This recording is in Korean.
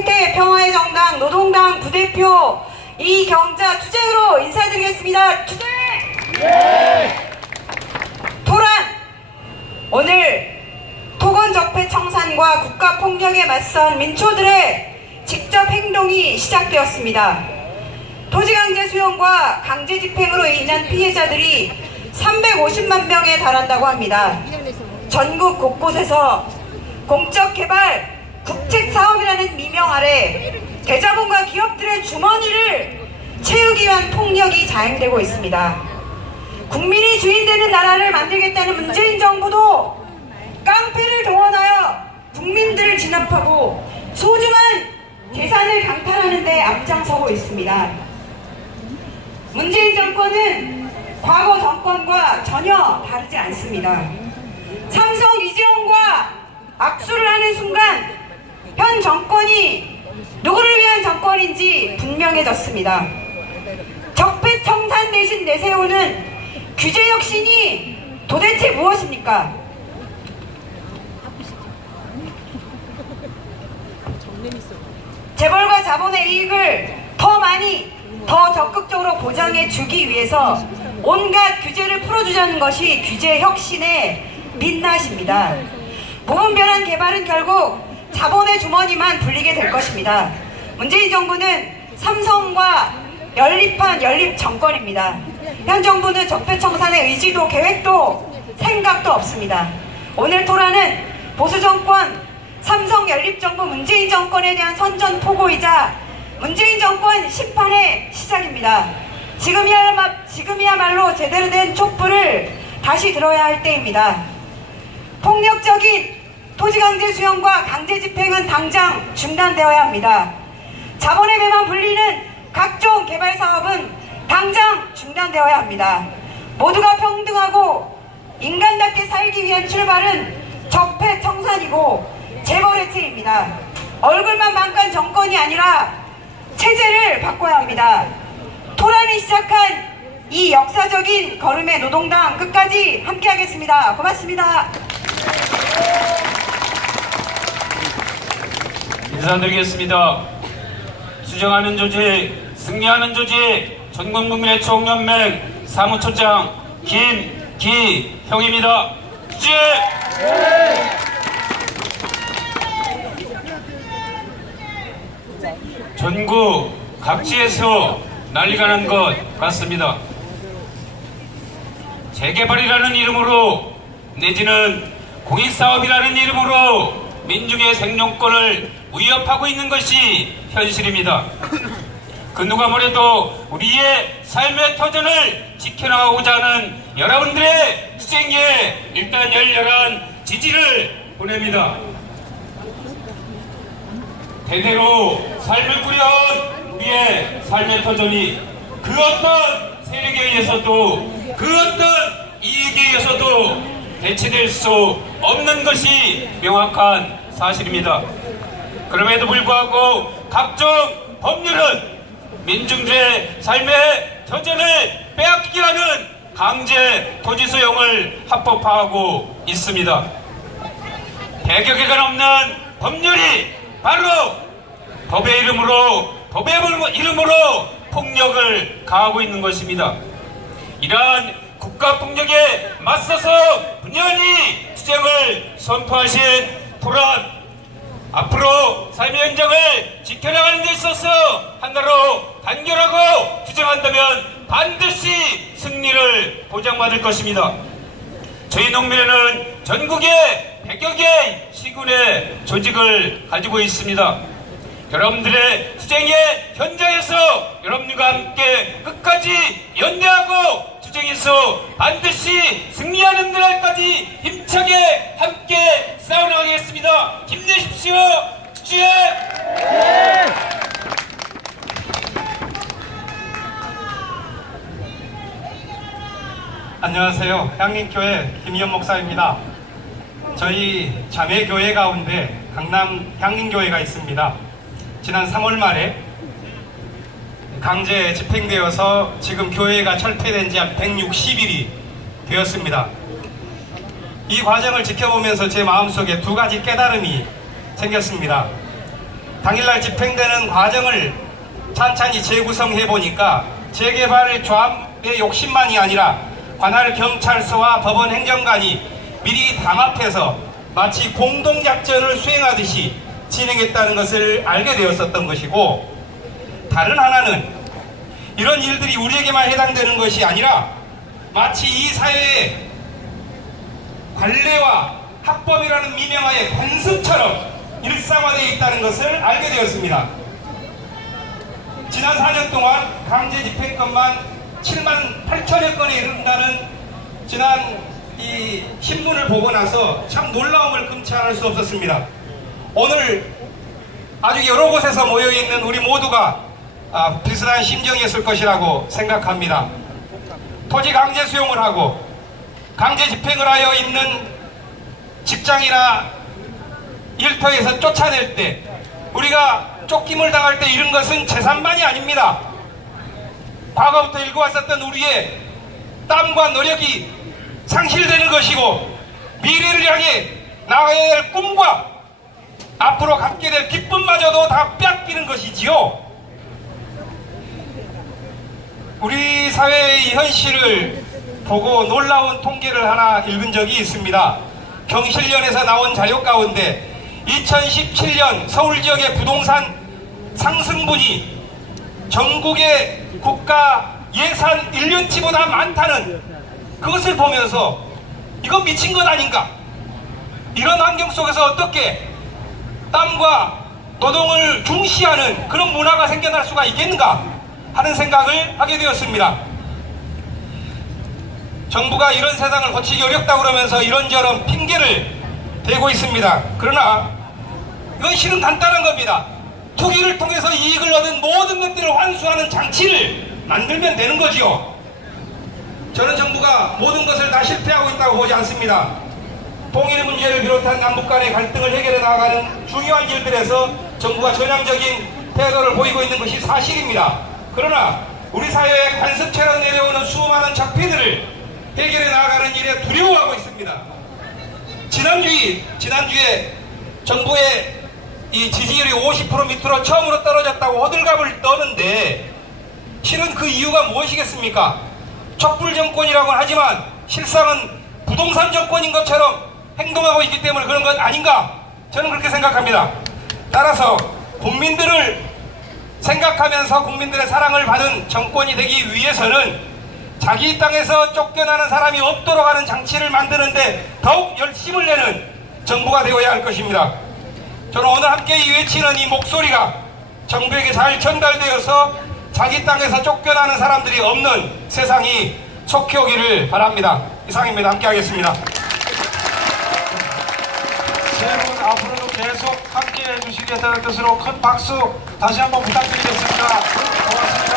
평화의 정당 노동당 부대표 이경자 투쟁으로 인사드리겠습니다. 투쟁! 네! 토란! 오늘 토건적폐 청산과 국가폭력에 맞선 민초들의 직접 행동이 시작되었습니다. 토지강제 수용과 강제집행으로 인한 피해자들이 350만 명에 달한다고 합니다. 전국 곳곳에서 공적개발 국책사업이라는 미명 아래 대자본과 기업들의 주머니를 채우기 위한 폭력이 자행되고 있습니다. 국민이 주인되는 나라를 만들겠다는 문재인 정부도 깡패를 동원하여 국민들을 진압하고 소중한 재산을 강탈하는 데 앞장서고 있습니다. 문재인 정권은 과거 정권과 전혀 다르지 않습니다. 삼성 이재용과 악수를 하는 순간 현 정권이 누구를 위한 정권인지 분명해졌습니다. 적폐청산 대신 내세우는 규제 혁신이 도대체 무엇입니까? 재벌과 자본의 이익을 더 많이, 더 적극적으로 보장해 주기 위해서 온갖 규제를 풀어주자는 것이 규제 혁신의 민낯입니다. 무분별한 개발은 결국 자본의 주머니만 불리게 될 것입니다. 문재인 정부는 삼성과 연립한 연립 정권입니다. 현 정부는 적폐청산의 의지도 계획도 생각도 없습니다. 오늘 토론은 보수정권 삼성 연립정부 문재인 정권에 대한 선전포고이자 문재인 정권 심판의 시작입니다. 지금이야말로 제대로 된 촛불을 다시 들어야 할 때입니다. 폭력적인 토지강제 수용과 강제집행은 당장 중단되어야 합니다. 자본의 배만 불리는 각종 개발사업은 당장 중단되어야 합니다. 모두가 평등하고 인간답게 살기 위한 출발은 적폐청산이고 재벌해체입니다. 얼굴만 망간 정권이 아니라 체제를 바꿔야 합니다. 토란이 시작한 이 역사적인 걸음의 노동당 끝까지 함께하겠습니다. 고맙습니다. 인사드리겠습니다. 수정하는 조직, 승리하는 조직, 전국국민의 총연맹 사무처장 김기형입니다. 주제! 전국 각지에서 난리가 난 것 같습니다. 재개발이라는 이름으로 내지는 공익사업이라는 이름으로 민중의 생존권을 위협하고 있는 것이 현실입니다. 그 누가 뭐래도 우리의 삶의 터전을 지켜나가고자 하는 여러분들의 투쟁에 일단 열렬한 지지를 보냅니다. 대대로 삶을 꾸려온 우리의 삶의 터전이 그 어떤 세력에 의해서도 그 어떤 이익에 의해서도 대체될 수 없는 것이 명확한 사실입니다. 그럼에도 불구하고 각종 법률은 민중들의 삶의 터전을 빼앗기게 하는 강제 토지 소용을 합법화하고 있습니다. 100여 개가 넘는 법률이 바로 법의 이름으로 폭력을 가하고 있는 것입니다. 이러한 국가폭력에 맞서서 분연히 투쟁을 선포하신 토란, 앞으로 삶의 현장을 지켜나가는 데 있어서 하나로 단결하고 투쟁한다면 반드시 승리를 보장받을 것입니다. 저희 농민회는 전국에 100여 개의 시군의 조직을 가지고 있습니다. 여러분들의 투쟁의 현장에서 여러분들과 함께 끝까지 연대하고 투쟁에서 반드시 승리하는 날까지 힘차게 함께 싸워나가겠습니다. 힘내십시오. 주제! 안녕하세요. 향림교회 김희연 목사입니다. 저희 자매교회 가운데 강남 향림교회가 있습니다. 지난 3월 말에 강제 집행되어서 지금 교회가 철폐된 지 한 160일이 되었습니다. 이 과정을 지켜보면서 제 마음속에 두 가지 깨달음이 생겼습니다. 당일날 집행되는 과정을 찬찬히 재구성해 보니까 재개발 조합의 욕심만이 아니라 관할 경찰서와 법원 행정관이 미리 담합해서 마치 공동작전을 수행하듯이 진행했다는 것을 알게 되었었던 것이고, 다른 하나는 이런 일들이 우리에게만 해당되는 것이 아니라 마치 이 사회의 관례와 학법이라는 미명하에 관습처럼 일상화되어 있다는 것을 알게 되었습니다. 지난 4년 동안 강제 집행건만 7만 8천여 건에 이른다는 지난 이 신문을 보고 나서 참 놀라움을 금치 않을 수 없었습니다. 오늘 아주 여러 곳에서 모여있는 우리 모두가 비슷한 심정이었을 것이라고 생각합니다. 토지 강제 수용을 하고 강제 집행을 하여 있는 직장이나 일터에서 쫓아낼 때, 우리가 쫓김을 당할 때 이런 것은 재산만이 아닙니다. 과거부터 일궈왔었던 우리의 땀과 노력이 상실되는 것이고, 미래를 향해 나아가야 할 꿈과 앞으로 갖게 될 기쁨마저도 다 뺏기는 것이지요. 우리 사회의 현실을 보고 놀라운 통계를 하나 읽은 적이 있습니다. 경실련에서 나온 자료 가운데 2017년 서울 지역의 부동산 상승분이 전국의 국가 예산 1년치보다 많다는 그것을 보면서 이건 미친 것 아닌가? 이런 환경 속에서 어떻게 땀과 노동을 중시하는 그런 문화가 생겨날 수가 있겠는가 하는 생각을 하게 되었습니다. 정부가 이런 세상을 고치기 어렵다고 그러면서 이런저런 핑계를 대고 있습니다. 그러나 이건 실은 간단한 겁니다. 투기를 통해서 이익을 얻은 모든 것들을 환수하는 장치를 만들면 되는 거지요. 저는 정부가 모든 것을 다 실패하고 있다고 보지 않습니다. 통일 문제를 비롯한 남북 간의 갈등을 해결해 나가는 중요한 일들에서 정부가 전향적인 태도를 보이고 있는 것이 사실입니다. 그러나 우리 사회에 관습처럼 내려오는 수많은 적폐들을 해결해 나가는 일에 두려워하고 있습니다. 지난주에 정부의 이 지지율이 50% 밑으로 처음으로 떨어졌다고 호들갑을 떠는데, 실은 그 이유가 무엇이겠습니까? 촛불 정권이라고 하지만 실상은 부동산 정권인 것처럼 행동하고 있기 때문에 그런 것 아닌가? 저는 그렇게 생각합니다. 따라서 국민들을 생각하면서 국민들의 사랑을 받은 정권이 되기 위해서는 자기 땅에서 쫓겨나는 사람이 없도록 하는 장치를 만드는데 더욱 열심을 내는 정부가 되어야 할 것입니다. 저는 오늘 함께 외치는 이 목소리가 정부에게 잘 전달되어서 자기 땅에서 쫓겨나는 사람들이 없는 세상이 속히 오기를 바랍니다. 이상입니다. 함께 하겠습니다. 세 분 앞으로도 계속 함께 해주시겠다는 뜻으로 큰 박수 다시 한번 부탁드리겠습니다. 고맙습니다.